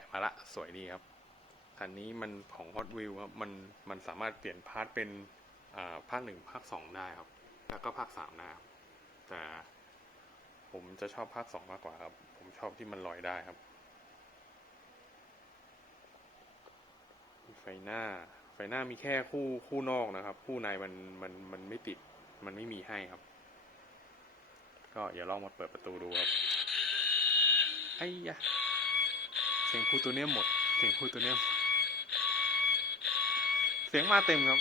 ะมาละสวยดีครับ คันนี้มันของ Hot Wheel ครับ มันมันสามารถเปลี่ยนพาร์ทเป็นอ่าภาคหนึ่งภาคสองได้ครับ แล้วก็ภาคสามได้ครับ แต่ผมจะชอบภาคสองมากกว่าครับ ผมชอบที่มันลอยได้ครับไฟหน้า ไฟหน้ามีแค่คู่คู่นอกนะครับ คู่ในมันมันมันไม่ติด มันไม่มีให้ครับ ก็อย่าลองมาเปิดประตูดูครับไอ้ยะ เสียงพลูโตเนียหมด เสียงพลูโตเนียเสียงมาเต็มครับ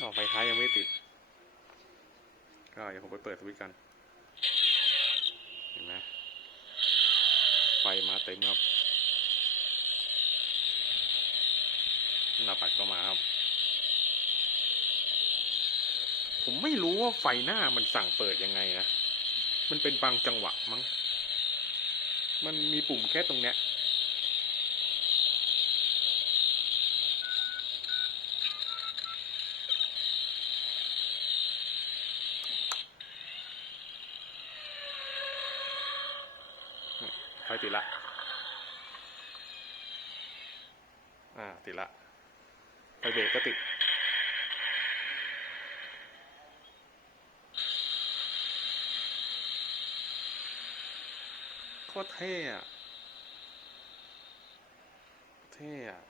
ออกไฟท้ายยังไม่ติด ก็เดี๋ยวผมไปเปิดสวิตช์กัน เห็นไหมไฟมาเต็มครับหน้าปัดก็มาครับ ผมไม่รู้ว่าไฟหน้ามันสั่งเปิดยังไงนะ มันเป็นบางจังหวะมั้ง มันมีปุ่มแค่ตรงเนี้ยไฟติดละ อ่า ติดละ ไฟเบรกก็ติด ตรเท่อะเท่อะ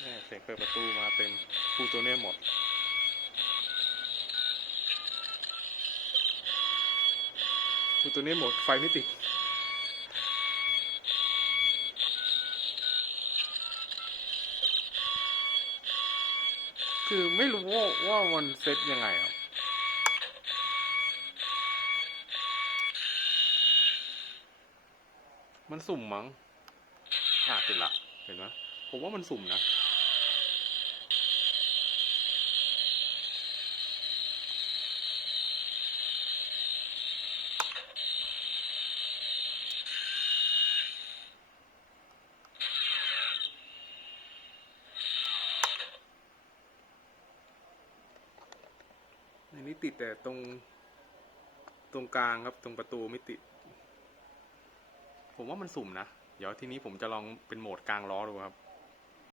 แม่เสียงเปิดประตูมาเต็มพูตัวเนี้ยหมดพูตัวเนี้ยหมดไฟไม่ติดคือไม่รู้ว่าว่ามันเซตยังไงอะ มันสุ่มมั้งอะติดละ เห็นไหมผมว่ามันสุ่มนะ อันนี้ติดแต่ตรง ตรงกลางครับ ตรงประตูไม่ติด ผมว่ามันสุ่มนะ เดี๋ยวทีนี้ผมจะลองเป็นโหมดกลางล้อดูครับ